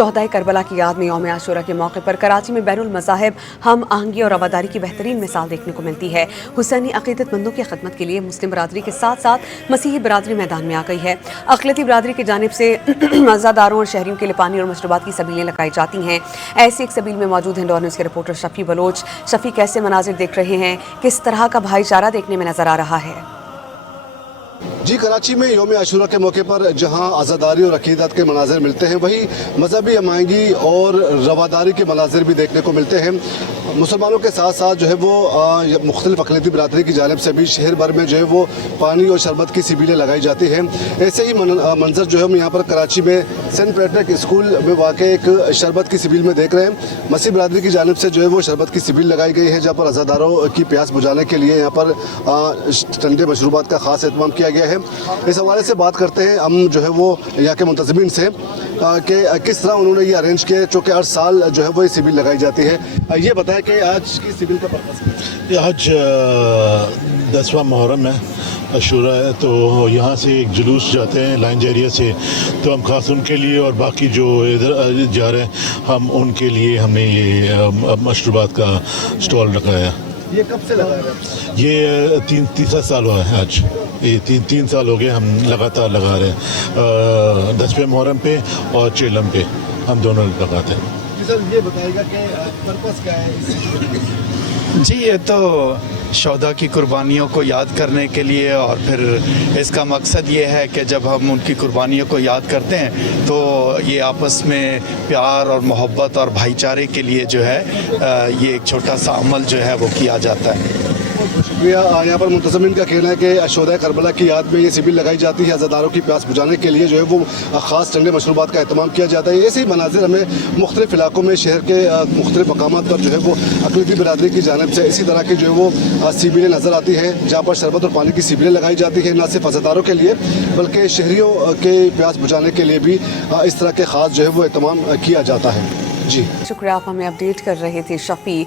शोहदाए Karbala की याद में यौम आशूरा के मौके पर कराची में बैनुल मज़ाहिब हम आहंगी और रवादारी की बेहतरीन मिसाल देखने को मिलती है। हुसैनी अक़ीदतमंदों की खिदमत के लिए मुस्लिम बरादरी के साथ साथ मसीही बरादरी मैदान में आ गई है। अक़लियती बरादरी की जानिब से अज़ादारों और शहरियों के लिए पानी और मशरूबात की सबीलें लगाई जाती हैं। ऐसी एक सबील में मौजूद हैं न्यूज़ के रिपोर्टर शफ़ी बलोच। शफ़ी, कैसे मनाजिर देख रहे हैं, किस तरह का भाईचारा देखने में नजर आ रहा है? जी, कराची में यौम आशूरा के मौके पर जहां आज़ादारी और अक़ीदत के मनाज़िर मिलते हैं, वहीं मजहबी हमायंगी और रवादारी के मनाज़िर भी देखने को मिलते हैं। मुसलमानों के साथ साथ जो है वो मुख्तलिफ़ अक़लियती बरादरी की जानिब से भी शहर भर में जो है वो पानी और शरबत की सिबीलें लगाई जाती हैं। ऐसे ही मंजर जो है हम यहाँ पर कराची में सेंट पैट्रिक स्कूल में वाक़ एक शरबत की सिबील में देख रहे हैं। मसीह बरादरी की जानिब से जो है वो शरबत की सिबील लगाई गई है, जहाँ पर अज़ादारों की प्यास बुझाने के लिए यहाँ पर ठंडे मशरूबात का ख़ास एहतमाम किया गया है। इस हवाले से बात करते हैं हम जो है वो यहाँ के मुंतज़मीन से कि किस तरह उन्होंने ये अरेंज किया, चूँकि हर साल जो है वो ये सिबिल लगाई जाती है। ये बताएं कि आज की सिबिल का पर्पस। आज 10वां मुहर्रम है, अशूरा है, तो यहाँ से एक जुलूस जाते हैं लाइन जारिया से, तो हम खास उनके लिए और बाकी जो इधर जा रहे हैं हम उनके लिए हमने ये मशरूबात का स्टॉल लगाया। ये कब से लगा रहे हैं? ये तीसरा साल हुआ है आज, ये तीन साल हो गए हम लगातार लगा रहे हैं। 10वें मुहर्रम पे और चेलम पे हम दोनों लगाते हैं। सर, ये बताइएगा कि पर्पस क्या है? जी, ये तो शोहदा की कुर्बानियों को याद करने के लिए, और फिर इसका मकसद ये है कि जब हम उनकी कुर्बानियों को याद करते हैं तो ये आपस में प्यार और मोहब्बत और भाईचारे के लिए जो है ये एक छोटा सा अमल जो है वो किया जाता है। बहुत शुक्रिया। यहाँ पर मुंतज़मीन का कहना है कि शोहदाए करबला की याद में ये सिबिल लगाई जाती है। अज़ादारों की प्यास बुझाने के लिए जो है वो ख़ास ठंडे मशरूबात का एहतमाम किया जाता है। ऐसे ही मनाजिर हमें मुख्तलिफ़ इलाकों में शहर के मुख्तलिफ़ मकामात पर जो है वो अक़लियती बरादरी की जानिब से इसी तरह की जो है वो सिबिलें नज़र आती हैं, जहाँ पर शरबत और पानी की सिबिलें लगाई जाती हैं, न सिर्फ अज़ादारों के लिए बल्कि शहरियों के प्यास बुझाने के लिए भी इस तरह के ख़ास जो है वो एहतमाम किया जाता है। जी शुक्रिया, आप हमें अपडेट कर रहे थे शफ़ी।